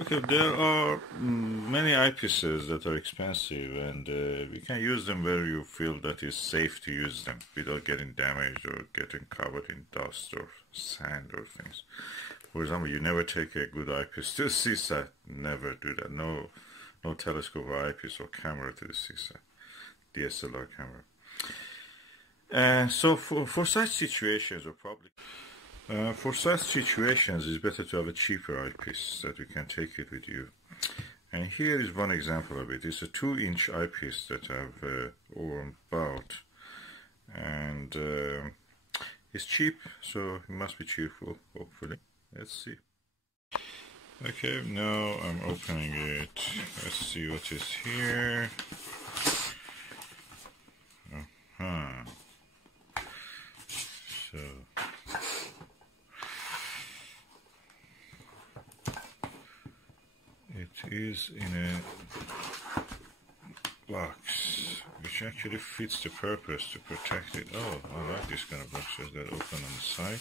Okay, there are many eyepieces that are expensive, and we can use them where you feel that it's safe to use them without getting damaged or getting covered in dust or sand or things. For example, you never take a good eyepiece to the seaside. Never do that. No, no telescope or eyepiece or camera to the seaside. DSLR camera. So for such situations, or probably. For such situations, it's better to have a cheaper eyepiece that you can take it with you. And here is one example of it. It's a 2-inch eyepiece that I've bought, and it's cheap, so it must be cheerful, hopefully. Let's see. Okay, now I'm opening it. Let's see what is here. So it is in a box which actually fits the purpose to protect it. Oh, I like this kind of boxes that open on the side.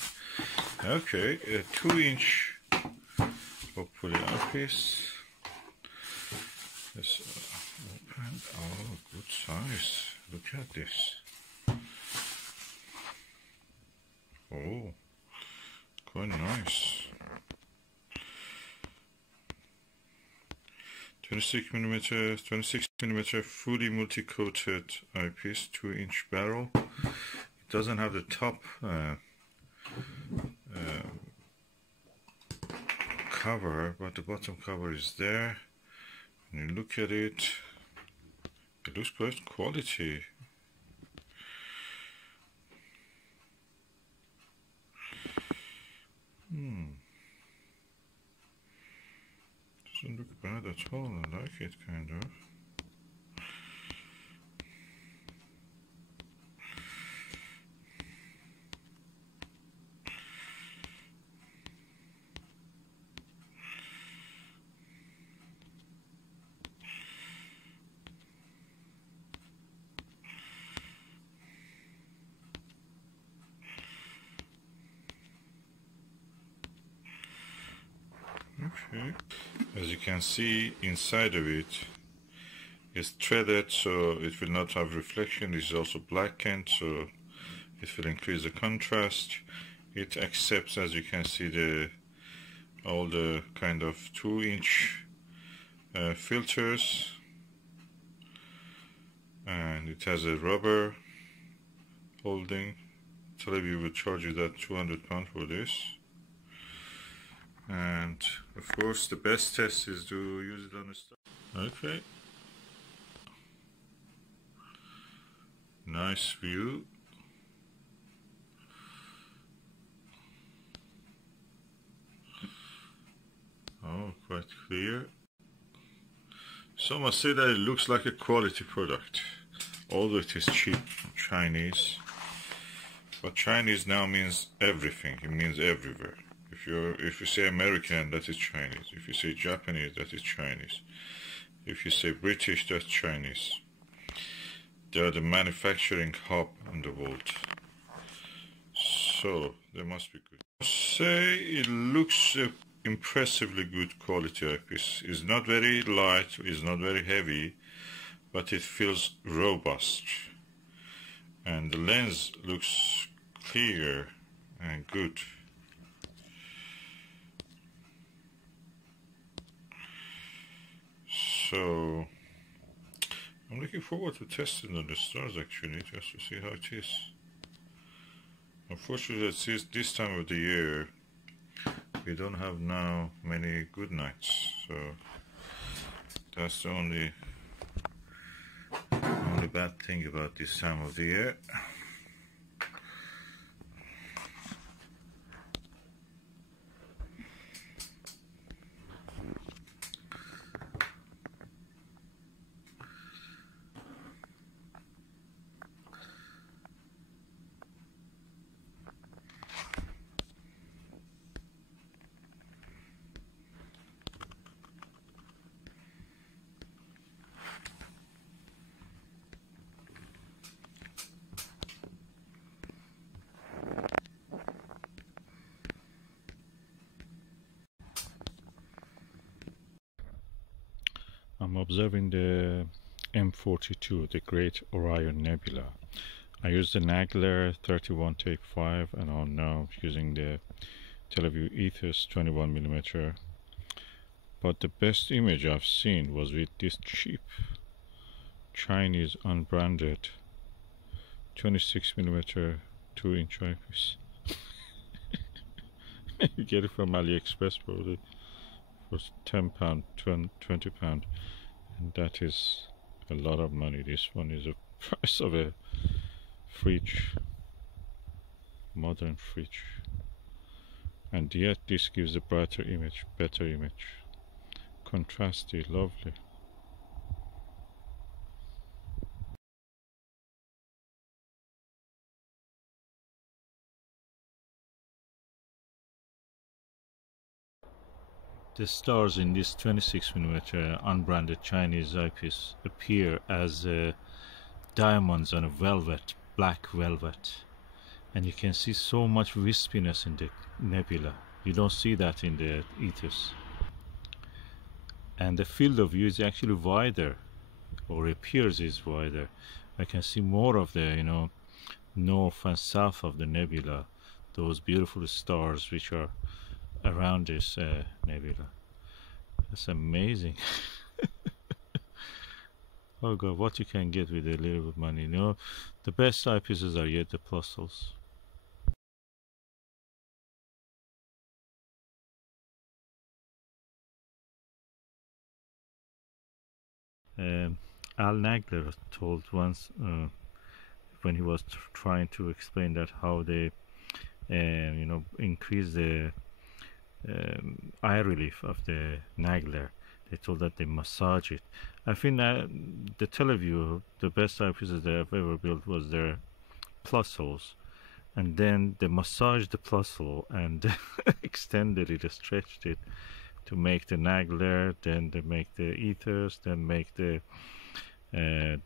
Okay, a 2-inch, hopefully, eyepiece. Let's open. Oh, good size. Look at this. Oh, quite nice. 26mm fully multi-coated eyepiece, 2-inch barrel. It doesn't have the top cover, but the bottom cover is there. When you look at it, it looks quite quality. Doesn't look bad at all. I like it, kind of. Okay. As you can see, inside of it is threaded, so it will not have reflection. It is also blackened, so it will increase the contrast. It accepts, as you can see, all the kind of 2-inch filters, and it has a rubber holding. Televue will charge you that £200 for this. And of course, the best test is to use it on the star. Okay. Nice view. Oh, quite clear. Some must say that it looks like a quality product, although it is cheap, Chinese. But Chinese now means everything. It means everywhere. If you say American, that is Chinese. If you say Japanese, that is Chinese. If you say British, that's Chinese. They are the manufacturing hub in the world, so they must be good. I say it looks impressively good quality eyepiece. It's not very light, it's not very heavy, but it feels robust, and the lens looks clear and good. So I'm looking forward to testing on the stars, actually, just to see how it is. Unfortunately, it's this time of the year we don't have now many good nights, so that's the only bad thing about this time of the year. observing the M42, the Great Orion Nebula. I used the Angleyes 31 take 5 and I'm now using the Televue Ethos 21mm. But the best image I've seen was with this cheap Chinese unbranded 26mm 2-inch eyepiece. You get it from AliExpress probably for £10, £20, and that is a lot of money. This one is the price of a fridge, modern fridge, and yet this gives a brighter image, better image, contrasty, lovely. The stars in this 26mm unbranded Chinese eyepiece appear as diamonds on a velvet, black velvet, and you can see so much wispiness in the nebula. You don't see that in the Ethos. And the field of view is actually wider, or appears is wider. I can see more of the north and south of the nebula, those beautiful stars which are around this nebula. That's amazing. Oh god, what you can get with a little bit of money. The best eyepieces are yet the Plusels. Al Nagler told once when he was trying to explain that how they increase the eye relief of the Nagler. They told that they massage it. I think that the Televue, the best eyepieces they have ever built was their Plusels, and then they massaged the Plusel and extended it, stretched it to make the Nagler, then they make the Ethos, then make the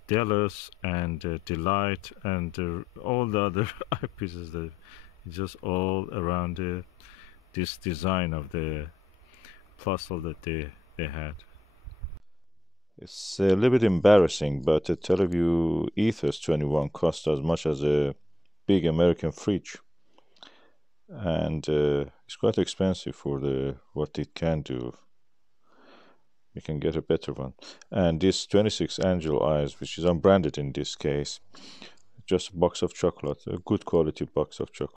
Delos and Delight and all the other eyepieces. That just all around this design of the Plusel that they had. It's a little bit embarrassing, but the Televue Ethos 21 cost as much as a big American fridge, and it's quite expensive for what it can do. You can get a better one. And this 26 angel eyes, which is unbranded in this case, just a box of chocolate, a good quality box of chocolate.